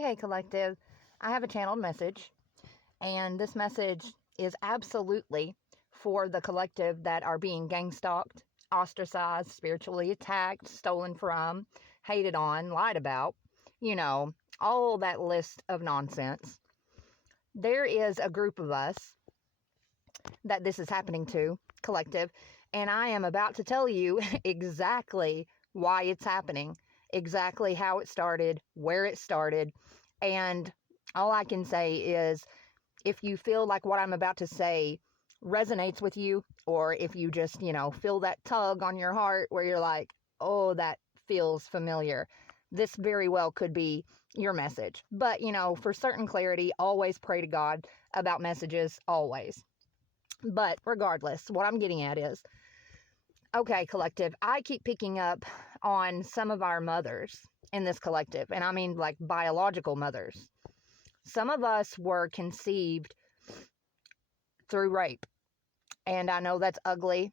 Hey, collective. I have a channeled message, and this message is absolutely for the collective that are being gang stalked, ostracized, spiritually attacked, stolen from, hated on, lied about, all that list of nonsense. There is a group of us that this is happening to, collective, and I am about to tell you exactly why it's happening, exactly how it started, where it started, and all I can say is if you feel like what I'm about to say resonates with you, or if you just, feel that tug on your heart where you're like, oh, that feels familiar, this very well could be your message. But, for certain clarity, always pray to God about messages, always. But regardless, what I'm getting at is, okay, collective, I keep picking up on some of our mothers in this collective, and I mean like biological mothers. Some of us were conceived through rape, and I know that's ugly.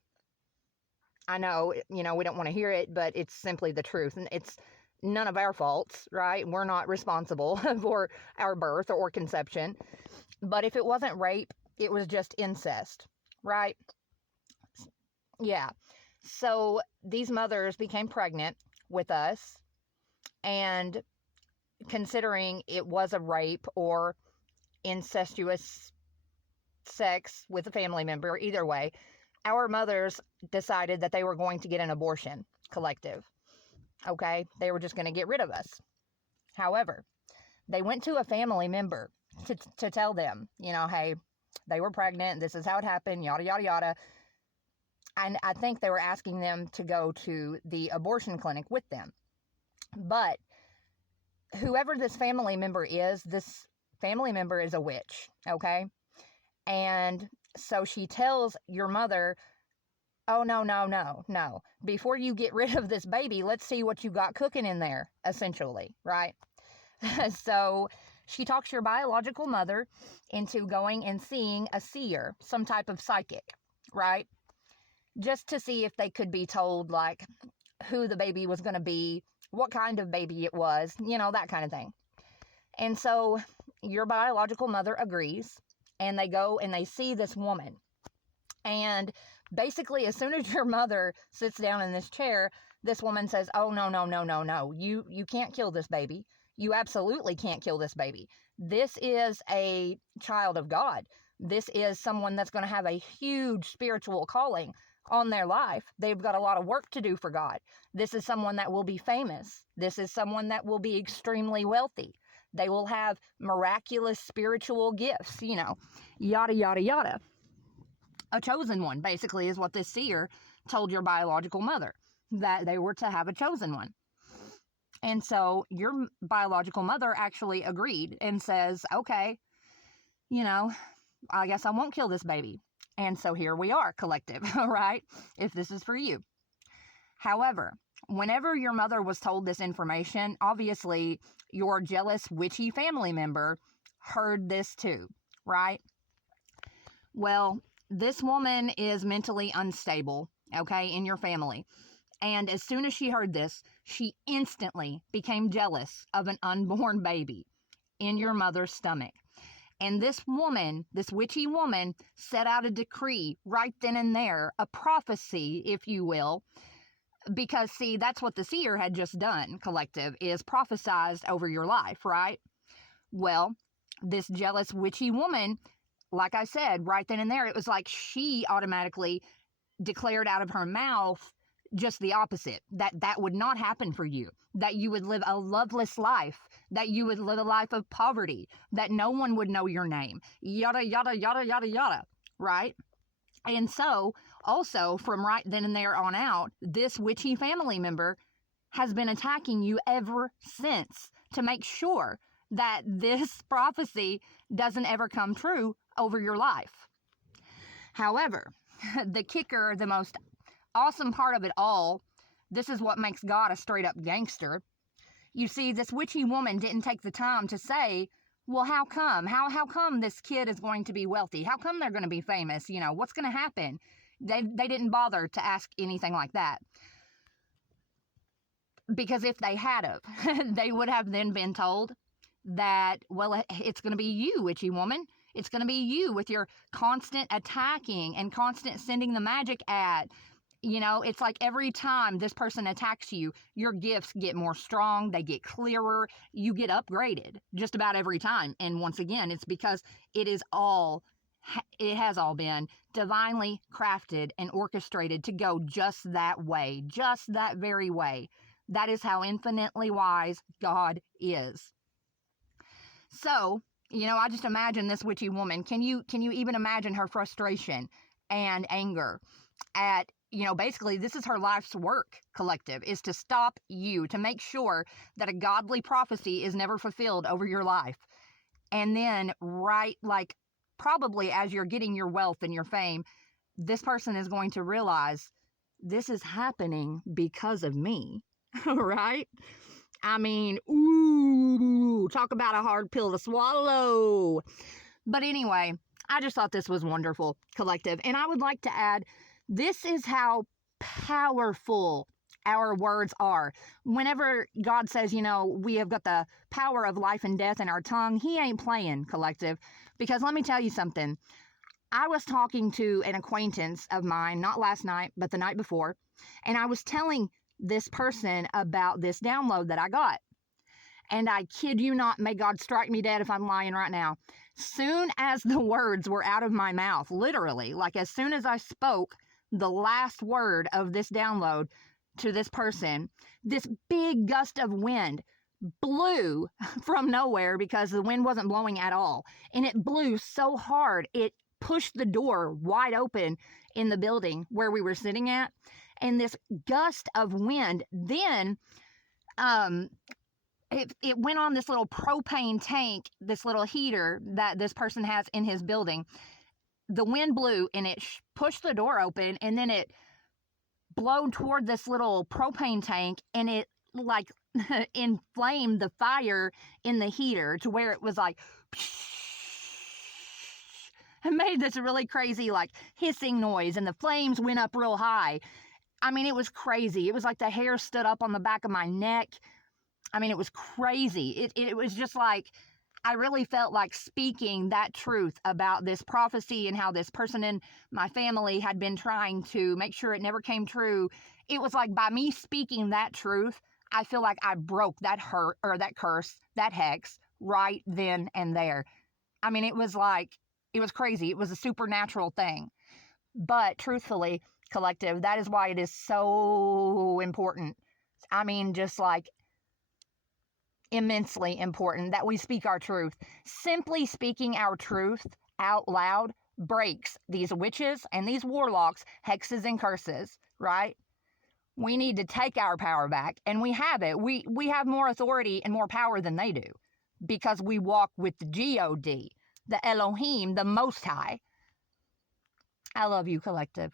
I know, we don't want to hear it, but it's simply the truth, and it's none of our faults, right? We're not responsible for our birth or conception. But if it wasn't rape, it was just incest, right? Yeah. So these mothers became pregnant with us, and considering it was a rape or incestuous sex with a family member, either way, our mothers decided that they were going to get an abortion, collective. Okay? They were just going to get rid of us. However, they went to a family member to tell them, hey, they were pregnant, this is how it happened, yada, yada, yada. And I think they were asking them to go to the abortion clinic with them. But whoever this family member is a witch, okay? And so she tells your mother, oh, no. Before you get rid of this baby, let's see what you got cooking in there, essentially, right? So she talks your biological mother into going and seeing a seer, some type of psychic, right? Just to see if they could be told, like, who the baby was going to be, what kind of baby it was, that kind of thing. And so your biological mother agrees, and they go and they see this woman. And basically, as soon as your mother sits down in this chair, this woman says, oh, no. You can't kill this baby. You absolutely can't kill this baby. This is a child of God. This is someone that's going to have a huge spiritual calling on their life. They've got a lot of work to do for God. This is someone that will be famous. This is someone that will be extremely wealthy. They will have miraculous spiritual gifts, yada, yada, yada. A chosen one, basically, is what this seer told your biological mother, that they were to have a chosen one. And so your biological mother actually agreed and says, okay, I guess I won't kill this baby. And so here we are, collective, right? If this is for you. However, whenever your mother was told this information, obviously your jealous, witchy family member heard this too, right? Well, this woman is mentally unstable, okay, in your family. And as soon as she heard this, she instantly became jealous of an unborn baby in your mother's stomach. And this woman, this witchy woman, set out a decree right then and there, a prophecy, if you will, because, see, that's what the seer had just done, collective, is prophesized over your life, right? Well, this jealous witchy woman, like I said, right then and there, it was like she automatically declared out of her mouth just the opposite, that would not happen for you, that you would live a loveless life, that you would live a life of poverty, that no one would know your name, yada, yada, yada, yada, yada, right? And so, also, from right then and there on out, this witchy family member has been attacking you ever since to make sure that this prophecy doesn't ever come true over your life. However, the kicker, the most awesome part of it all, this is what makes God a straight up gangster. You see, this witchy woman didn't take the time to say, well, how come? How come this kid is going to be wealthy? How come they're going to be famous? What's going to happen? They didn't bother to ask anything like that. Because if they had of, they would have then been told, that, well, it's going to be you, witchy woman. It's going to be you with your constant attacking and constant sending the magic at. You know, it's like every time this person attacks you, your gifts get more strong, they get clearer, you get upgraded just about every time. And once again, it's because it has all been divinely crafted and orchestrated to go just that way, just that very way. That is how infinitely wise God is. So, you know, I just imagine this witchy woman. Can you even imagine her frustration and anger at, you know, basically this is her life's work, collective, is to stop you, to make sure that a godly prophecy is never fulfilled over your life. And then, right, like probably as you're getting your wealth and your fame, this person is going to realize this is happening because of me, right? I mean, ooh, talk about a hard pill to swallow. But anyway, I just thought this was wonderful, collective. And I would like to add, this is how powerful our words are. Whenever God says, you know, we have got the power of life and death in our tongue, he ain't playing, collective. Because let me tell you something. I was talking to an acquaintance of mine, not last night, but the night before, and I was telling this person about this download that I got. And I kid you not, may God strike me dead if I'm lying right now. Soon as the words were out of my mouth, literally, like as soon as I spoke the last word of this download to this person, this big gust of wind blew from nowhere because the wind wasn't blowing at all. And it blew so hard, it pushed the door wide open in the building where we were sitting at. And this gust of wind then, it went on this little propane tank, this little heater that this person has in his building. The wind blew and it pushed the door open, and then it blowed toward this little propane tank, and it like inflamed the fire in the heater to where it was like and made this really crazy like hissing noise, and the flames went up real high. I mean, it was crazy. It was like the hair stood up on the back of my neck. I mean, it was crazy. It was just like, I really felt like speaking that truth about this prophecy and how this person in my family had been trying to make sure it never came true. It was like by me speaking that truth, I feel like I broke that that curse, that hex right then and there. I mean, it was crazy. It was a supernatural thing. But truthfully, collective, that is why it is so important. I mean, just like immensely important that we speak our truth. Simply speaking our truth out loud breaks these witches and these warlocks, hexes and curses, right? We need to take our power back, and we have it. We have more authority and more power than they do because we walk with the God, the Elohim, the Most High. I love you, collective.